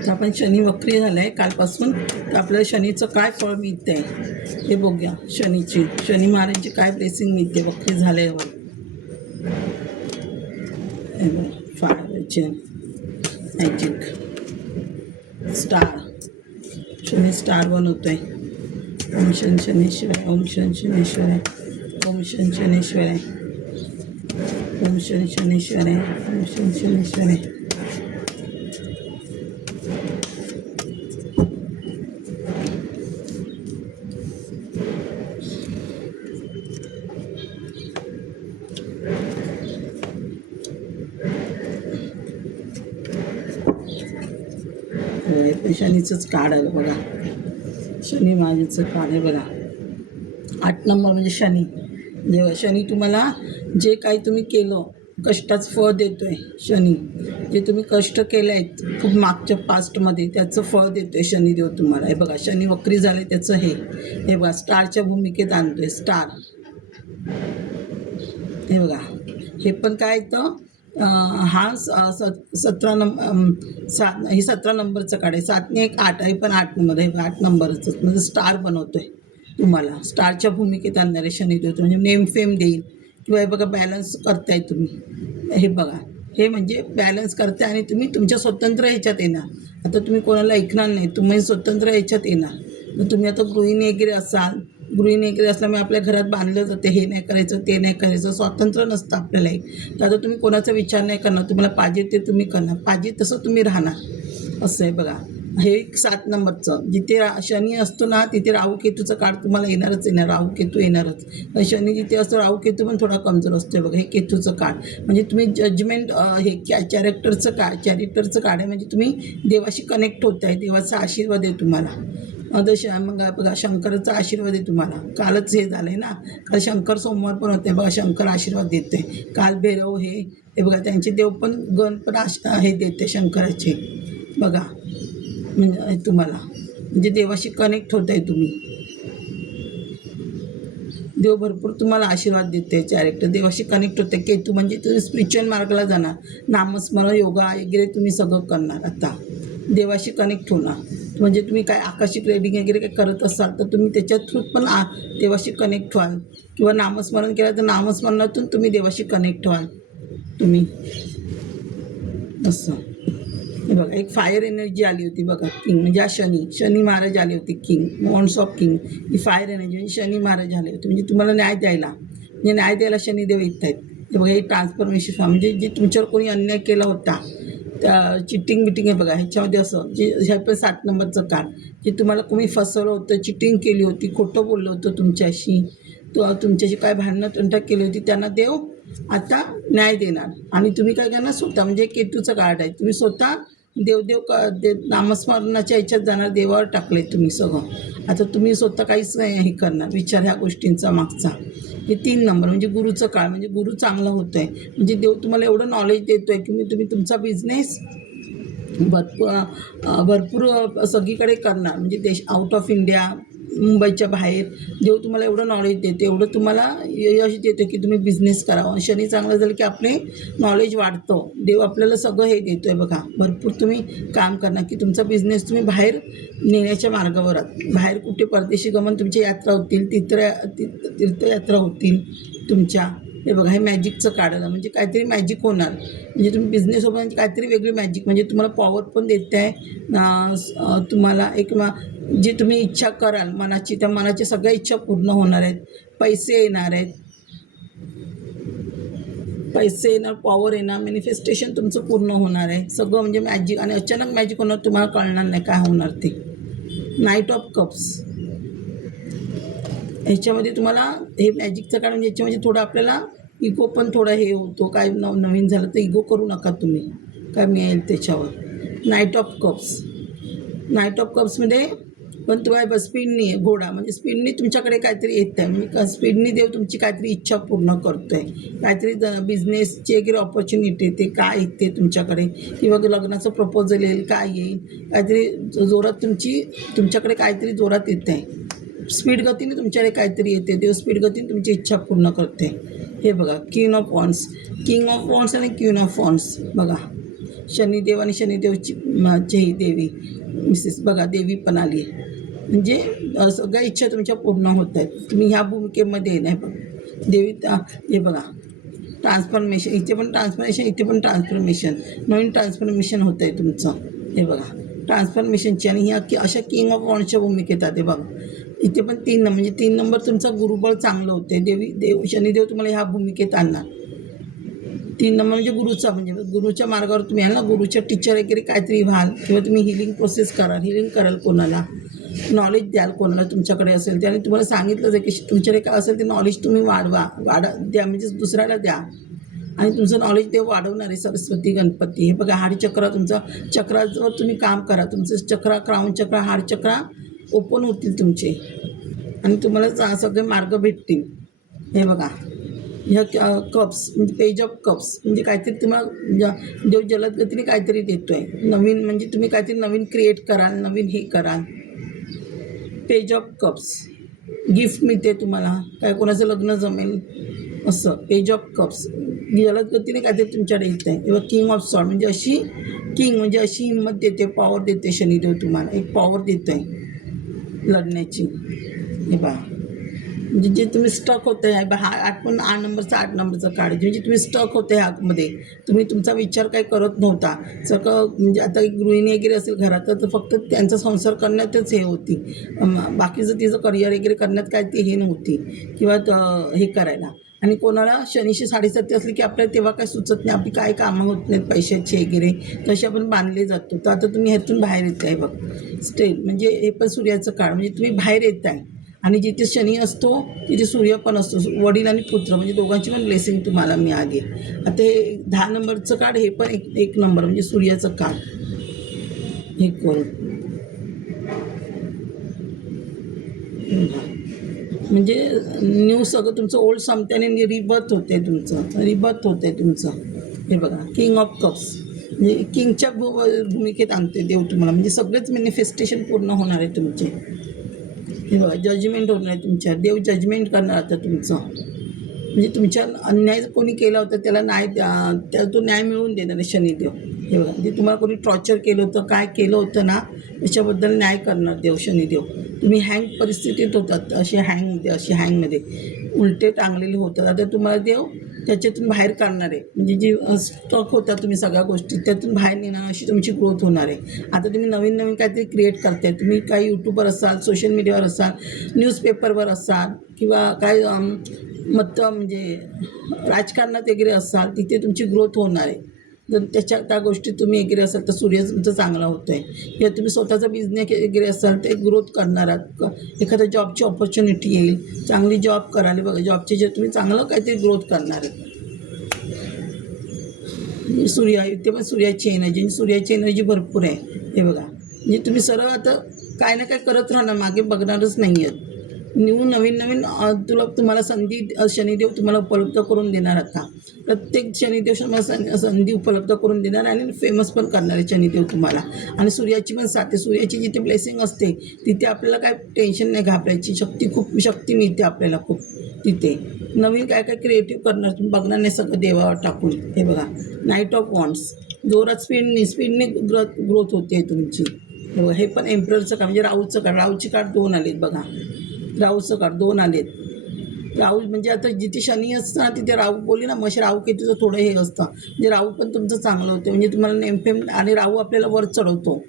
तर आपण शनी वक्री झालं आहे कालपासून, तर आपल्याला शनीचं काय फळ मिळतं आहे हे बघूया. शनी महाराजांची काय ब्लेसिंग मिळते वक्री झाल्यावर. हे बघ, fire magic star, Shani star बनवतोय. ओम शन शनेश्वराय, ओम शन शनेश्वराय, ओम शन शनेश्वराय, ओम शन शनेश्वराय, ओम शन शनेश्वराय. हे पण शनीचंच कार्ड आलं बघा. शनी महाराजांचं कार्ड आहे बघा. 8 नंबर म्हणजे शनी. जेव्हा शनी तुम्हाला जे काही तुम्ही केलं कष्टाचं फळ देतो आहे. शनी जे तुम्ही कष्ट केले आहेत खूप मागच्या पास्टमध्ये त्याचं फळ देतो आहे शनिदेव तुम्हाला. हे बघा शनी वक्री झाले त्याचं हे बघा स्टारच्या भूमिकेत आणतो आहे स्टार. हे बघा हे पण काय येतं, हा 17 नंबर हे 17 नंबरचं कार्ड आहे. 7 ने 1 8 आहे, पण 8 नंबर आहे. 8 नंबरचंच म्हणजे स्टार बनवतो आहे तुम्हाला. स्टारच्या भूमिकेत आणणारे शनिदेव म्हणजे नेम फेम देईल किंवा हे बघा बॅलन्स करताय तुम्ही. हे बघा हे म्हणजे बॅलन्स करते आणि तुम्ही तुमच्या स्वतंत्र ह्याच्यात येणार. आता तुम्ही कोणाला ऐकणार नाही, तुम्ही स्वतंत्र ह्याच्यात येणार. तर तुम्ही आता गृहिणी वगैरे असाल, गृहिणी वगैरे असल्यामुळे आपल्या घरात बांधलं जाते हे नाही करायचं ते नाही करायचं, स्वातंत्र्य नसतं आपल्याला एक. तर आता तुम्ही कोणाचा विचार नाही करणार, तुम्हाला पाहिजे ते तुम्ही करणार, पाहिजे तसं तुम्ही राहणार. असं आहे बघा. हे 7 नंबरचं जिथे शनी असतो ना तिथे राहू केतूचं कार्ड तुम्हाला येणारच येणार. राहू केतू येणारच. शनी जिथे असतो राहू केतू पण थोडा कमजोर असतो बघा. हे केतूचं कार्ड म्हणजे तुम्ही जजमेंट हे कॅरेक्टरचं कार्ड आहे. म्हणजे तुम्ही देवाशी कनेक्ट होत आहे, देवाचा आशीर्वाद आहे तुम्हाला. मग बघा शंकराचा आशीर्वाद आहे तुम्हाला. कालच हे झालं आहे ना, काल शंकर सोमवार पण होते बघा. शंकर आशीर्वाद देते. काल भैरव हे बघा त्यांचे देव पण गण पण हे देते शंकराचे बघा. म्हणजे तुम्हाला म्हणजे देवाशी कनेक्ट होत आहे तुम्ही. देव भरपूर तुम्हाला आशीर्वाद देते. कॅरेक्टर देवाशी कनेक्ट होते. केतू म्हणजे तुम्ही स्पिरिच्युअल मार्गाला जाणार. नामस्मरण योगा वगैरे तुम्ही सगळं करणार. आता देवाशी कनेक्ट होणार. म्हणजे तुम्ही काय आकाशिक रीडिंग वगैरे काय करत असाल तर तुम्ही त्याच्या थ्रू पण देवाशी कनेक्ट व्हाल. किंवा नामस्मरण केलं तर नामस्मरणातून तुम्ही देवाशी कनेक्ट व्हाल तुम्ही. असं हे बघा एक फायर एनर्जी आली होती बघा. किंग म्हणजे हा शनी महाराज आले होते. King wands of king he fire energy म्हणजे शनी महाराज आले होते. म्हणजे तुम्हाला न्याय द्यायला शनिदेव येत आहेत. हे बघा हे ट्रान्सफॉर्मेशन म्हणजे जे तुमच्यावर कोणी अन्याय केला होता त्या चिटिंग बिटिंग आहे बघा. ह्याच्यामध्ये असं जे ह्या पण 7 नंबरचं कार्ड जे तुम्हाला कोणी फसवलं होतं, चिटिंग केली होती, खोटं बोललं होतं तुमच्याशी, तुमच्याशी काय भांडणं तंटा केली होती, त्यांना देव आता न्याय देणार. आणि तुम्ही काय करणार स्वतः म्हणजे केतूचं कार्ड आहे. तुम्ही स्वतः नामस्मरणाच्या ह्याच्यात जाणार. देवावर टाकले तुम्ही सगळं. आता तुम्ही स्वतः काहीच नाही हे करणार विचार ह्या गोष्टींचा मागचा. हे 3 नंबर म्हणजे गुरुचं काळ म्हणजे गुरु चांगलं होतं आहे. म्हणजे देव तुम्हाला एवढं नॉलेज देतो आहे की तुम्ही तुमचा बिझनेस भरपूर सगळीकडे करणार. म्हणजे आउट ऑफ इंडिया, मुंबईच्या बाहेर देव तुम्हाला एवढं नॉलेज देते, एवढं तुम्हाला यश देतो की तुम्ही बिझनेस करावं. शनी चांगलं झालं की आपले नॉलेज वाढतं. देव आपल्याला सगळं हे देतो आहे बघा. भरपूर तुम्ही काम करणार की तुमचा बिझनेस तुम्ही बाहेर नेण्याच्या मार्गावर आहात. बाहेर कुठे परदेशी गमन तुमच्या यात्रा होतील, तीर्थयात्रा होतील तुमच्या. हे बघा हे मॅजिकचं काढायला म्हणजे काहीतरी मॅजिक होणार. म्हणजे तुम्ही बिझनेससोबत काहीतरी वेगळी मॅजिक म्हणजे तुम्हाला पॉवर पण देत आहे. तुम्हाला एक जी तुम्ही इच्छा कराल मनाची त्या मनाच्या सगळ्या इच्छा पूर्ण होणार आहेत. पैसे येणार आहेत. पैसे येणार, पॉवर येणार, मॅनिफेस्टेशन तुमचं पूर्ण होणार आहे. सगळं म्हणजे मॅजिक. आणि अचानक मॅजिक होणार तुम्हाला कळणार नाही काय होणार ते. नाईट ऑफ कप्स ह्याच्यामध्ये तुम्हाला हे मॅजिकचं कारण म्हणजे ह्याच्यामध्ये थोडं आपल्याला इगो पण थोडा हे होतो. काय नवीन झालं तर इगो करू नका तुम्ही, काय मिळेल त्याच्यावर. नाईट ऑफ कप्समध्ये पण तुम्हाला स्पीडनी घोडा म्हणजे स्पीडनी तुमच्याकडे काहीतरी येत आहे. म्हणजे स्पीडनी देव तुमची काहीतरी इच्छा पूर्ण करतो आहे. काहीतरी बिझनेसची वगैरे ऑपॉर्च्युनिटी येते काय येते तुमच्याकडे. किंवा लग्नाचं प्रपोजल येईल काय येईल. काहीतरी जोरात तुमच्याकडे काहीतरी जोरात येत आहे. स्पीड गतीने तुमच्याकडे काहीतरी येते. देव स्पीड गतीने तुमची इच्छा पूर्ण करते. हे बघा किंग ऑफ वॉन्ड्स आणि क्वीन ऑफ वॉन्ड्स बघा. शनिदेव आणि शनिदेवची ही देवी मिसेस बघा, देवी पण आली आहे. म्हणजे सगळ्या इच्छा तुमच्या पूर्ण होत आहेत. तुम्ही ह्या भूमिकेमध्ये नाही बघा देवी हे बघा ट्रान्सफॉर्मेशन, इथे पण ट्रान्सफॉर्मेशन, इथे पण ट्रान्सफॉर्मेशन, नवीन ट्रान्सफॉर्मेशन होतं आहे तुमचं. हे बघा ट्रान्सफॉर्मेशनची. आणि ह्या अशा किंग ऑफ वॉन्ड्सच्या भूमिकेत आहे. बघा इथे पण 3 नंबर, म्हणजे 3 नंबर तुमचं गुरुबळ चांगलं होते. शनिदेव तुम्हाला ह्या भूमिकेत आणणार. 3 नंबर म्हणजे गुरुचा, म्हणजे गुरुच्या मार्गावर तुम्ही याल ना, गुरुच्या टीचर वगैरे काहीतरी व्हाल, किंवा तुम्ही हिलिंग प्रोसेस कराल, हिलिंग कराल कोणाला, नॉलेज द्याल कोणाला तुमच्याकडे असेल ते. आणि तुम्हाला सांगितलंच आहे की तुमच्याकडे काय असेल ते नॉलेज तुम्ही द्या, म्हणजे दुसऱ्याला द्या. आणि तुमचं नॉलेज ते वाढवणारे सरस्वती गणपती. हे बघा हार्ट चक्र, तुमचं चक्रावर तुम्ही काम करा. तुमचं चक्र, क्राऊन चक्र, हार्ट चक्र ओपन होतील तुमचे, आणि तुम्हाला सगळे मार्ग भेटतील. हे बघा ह्या कप्स म्हणजे पेज ऑफ कप्स, म्हणजे काहीतरी तुम्हाला देव जलद गतीने काहीतरी देतो आहे नवीन, म्हणजे तुम्ही काहीतरी नवीन क्रिएट कराल, नवीन हे कराल. पेज ऑफ कप्स, गिफ्ट मिळते तुम्हाला, काय कोणाचं लग्न जमेल असं. पेज ऑफ कप्स जलद गतीने काहीतरी तुमच्याकडे येत आहे. किंवा किंग ऑफ सॉर्ड, म्हणजे अशी किंग म्हणजे अशी हिंमत देते, पॉवर देते शनिदेव तुम्हाला, एक पॉवर देतो आहे लढण्याची. हे पहा म्हणजे जे तुम्ही स्टक होतं आहे, हा 8 नंबरचा कार्ड, म्हणजे तुम्ही स्टक होते ह्यामध्ये, तुम्ही तुमचा विचार काही करत नव्हता सगळं. म्हणजे आता एक गृहिणी वगैरे असेल घरात, तर फक्त त्यांचा संसार करण्यातच हे होती, बाकीचं तिचं करिअर वगैरे करण्यात काय ती हे नव्हती, किंवा हे करायला. आणि कोणाला शनीशी 7:30 असली की आपल्याला तेव्हा काय सुचत नाही, आपली काय कामं होत नाहीत पैशाची वगैरे, तसे आपण बांधले जातो. तर आता तुम्ही ह्यातून बाहेर येत आहे बघ. स्टेल म्हणजे हे पण सूर्याचं काळ, म्हणजे तुम्ही बाहेर येत आहे. आणि जिथे शनी असतो तिथे सूर्य पण असतो, वडील आणि पुत्र म्हणजे दोघांची पण ब्लेसिंग तुम्हाला मिळाली. आता हे 10 नंबरचं कार्ड, हे पण एक नंबर म्हणजे सूर्याचं कार्ड. हे करू म्हणजे न्यू सगळं तुमचं ओल्ड संपते आणि रिबर्थ होते तुमचं. हे बघा किंग ऑफ कप्स, म्हणजे किंगच्या भूमिकेत आणते देव तुम्हाला, म्हणजे सगळेच मॅनिफेस्टेशन पूर्ण होणार आहे तुमचे. हे बघा जजमेंट होणार आहे तुमच्या, देव जजमेंट करणार आता तुमचं. म्हणजे तुमच्या अन्याय कोणी केला होता त्याला तो न्याय मिळवून देणार आहे शनिदेव. हे बघा म्हणजे तुम्हाला कोणी टॉर्चर केलं होतं, काय केलं होतं ना, त्याच्याबद्दल न्याय करणार देव शनिदेव. तुम्ही हँग परिस्थितीत होतात, अशी हँगमध्ये उलटे टांगलेले होतात, आता तुम्हाला देव त्याच्यातून बाहेर काढणार आहे. म्हणजे जी स्टक होता तुम्ही सगळ्या गोष्टी, त्यातून बाहेर नेणार, अशी तुमची ग्रोथ होणार आहे. आता तुम्ही नवीन काहीतरी क्रिएट करताय. तुम्ही काही यूट्यूबवर असाल, सोशल मीडियावर असाल, न्यूजपेपरवर असाल, किंवा काय म्हणजे राजकारणात वगैरे असाल, तिथे तुमची ग्रोथ होणार आहे. जर त्या गोष्टी तुम्ही वगैरे असाल तर सूर्य तुमचं चांगला होतं आहे. किंवा तुम्ही स्वतःचा बिझनेस वगैरे असाल तर ग्रोथ करणार आहात. एखाद्या जॉबची ऑपॉर्च्युनिटी येईल, चांगली जॉब करायला बघा, जॉबचे जे तुम्ही चांगलं काहीतरी ग्रोथ करणार आहे. इथे पण सूर्याची एनर्जी भरपूर आहे. हे बघा म्हणजे तुम्ही सरळ आता काय ना काय करत राहणार, मागे बघणारच नाही आहेत. नवीन तुम्हाला संधी शनिदेव तुम्हाला उपलब्ध करून देणार. आता प्रत्येक शनिदेव तुम्हाला संधी उपलब्ध करून देणार आणि फेमस पण करणार आहे शनिदेव तुम्हाला. आणि सूर्याची पण साथ आहे. सूर्याची जिथे ब्लेसिंग असते तिथे आपल्याला काय टेन्शन नाही, घाबरायची शक्ती मिळते आपल्याला खूप. तिथे नवीन काय क्रिएटिव्ह करणार तुम्ही, बघणार नाही सगळं देवावर टाकून. हे बघा नाईट ऑफ वॉन्ड्स, जोरात स्पीडने ग्रोथ होते तुमची. हे पण एम्प्ररचं कार्ड म्हणजे राहूची कार्ड 2 आलेत बघा. राहूचं कार्ड 2 आलेत. राहू म्हणजे आता जिथे शनी असतं ना तिथे राहू बोलली ना, मग राहू केतूचं थोडं हे असतं, म्हणजे राहू पण तुमचं चांगलं होतं. म्हणजे तुम्हाला नेमफेम, आणि राहू आपल्याला वर चढवतो.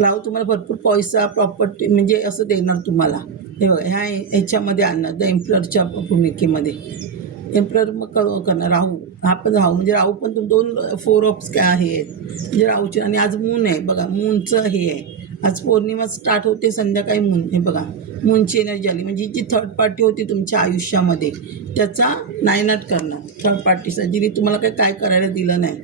राहू तुम्हाला भरपूर पैसा, प्रॉपर्टी म्हणजे असं देणार तुम्हाला. हे बघा ह्याच्यामध्ये आणणार द एम्प्ररच्या भूमिकेमध्ये. एम्प्रर मग करणार राहू. हा पण म्हणजे राहू पण 4 ऑफ काय आहेत म्हणजे राहूचे. आणि आज मून आहे बघा, मूनचं हे आहे. आज पौर्णिमा स्टार्ट होते संध्याकाळी मून. हे बघा मूनची एनर्जी आली, म्हणजे जी थर्ड पार्टी होती तुमच्या आयुष्यामध्ये त्याचा नायनाट करणार. थर्ड पार्टीचा जिने तुम्हाला काय करायला दिलं नाही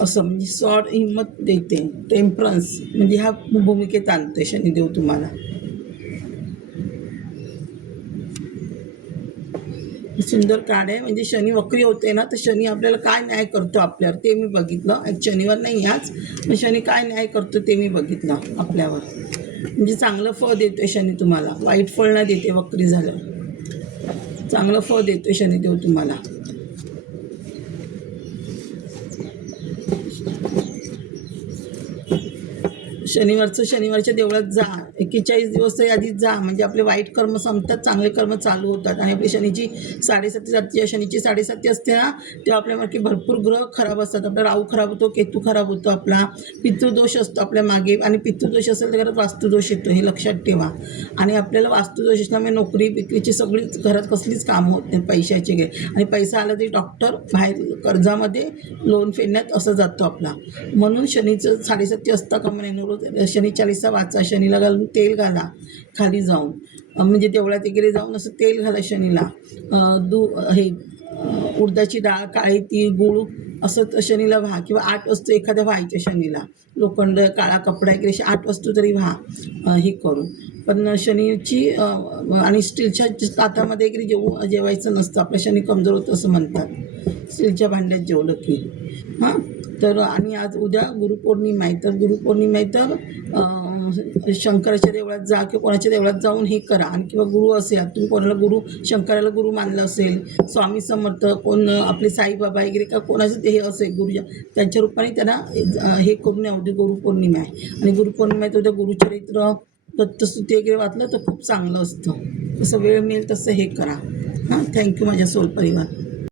असं, म्हणजे सॉर्ड हिंमत देते. टेम्परन्स म्हणजे ह्या भूमिकेत आणते शनिदेव तुम्हाला. सुंदर कार्ड आहे. म्हणजे शनी वक्री होते ना, तर शनी आपल्याला काय न्याय करतो आपल्यावर ते मी बघितलं. शनिवार नाही आज, पण शनी काय न्याय करतो ते मी बघितलं आपल्यावर. म्हणजे चांगलं फळ देतोय शनी तुम्हाला, वाईट फळ नाही देते. वक्री झालं चांगलं फळ देतोय शनिदेव तुम्हाला. शनिवारच्या देवळात जा, 41 दिवस तरी आधीच जा, म्हणजे आपले वाईट कर्म संपतात, चांगले कर्म चालू होतात. आणि आपली शनीची 7.5 शनीची 7.5 असते ना, तेव्हा आपल्यामागे भरपूर ग्रह खराब असतात. आपला राहू खराब होतो, केतू खराब होतो, आपला पितृदोष असतो आपल्या मागे, आणि पितृदोष असेल तर घरात वास्तुदोष येतो, हे लक्षात ठेवा. आणि आपल्याला वास्तुदोष असल्यामुळे नोकरी बिक्रीची सगळीच घरात कसलीच कामं होत नाही, पैशाची गे, आणि पैसा आला तरी डॉक्टर, बाहेर कर्जामध्ये, लोन फेडण्यात असं जातो आपला. म्हणून शनीचं 7.5 असता का म्हणे, शनी 40 वाचा, शनीला घालून तेल घाला खाली जाऊन, म्हणजे देवळात वगैरे जाऊन असं तेल घाला शनीला. उडदाची डाळ, काळी तीळ, गूळ असं शनीला व्हा, किंवा 8 वस्तू एखाद्या व्हायच्या शनीला, लोखंड, काळा कपडा वगैरे 8 वस्तू तरी व्हा हे करून. पण शनीची आणि स्टीलच्या ताटामध्ये वगैरे जेवायचं नसतं, आपल्या शनी कमजोर होतं असं म्हणतात, स्टीलच्या भांड्यात जेवलं की. हां, तर आणि आज उद्या गुरुपौर्णिमा आहे, तर शंकराच्या देवळात जा, किंवा कोणाच्या देवळात जाऊन हे करा. आणि किंवा गुरु असेल, तुम्ही कोणाला शंकराला गुरु मानलं असेल, स्वामी समर्थ, कोण आपले साईबाबा वगैरे का कोणाचं हे असेल गुरुजा, त्यांच्या रूपाने त्यांना हे करून अवधी गुरुपौर्णिमा आहे. आणि गुरुपौर्णिमा आहे तर उद्या गुरुचरित्र, दत्तस्तुती वगैरे वाचलं तर खूप चांगलं असतं. जसं वेळ मिळेल तसं हे करा. हां, थँक्यू माझ्या सोल परिवार.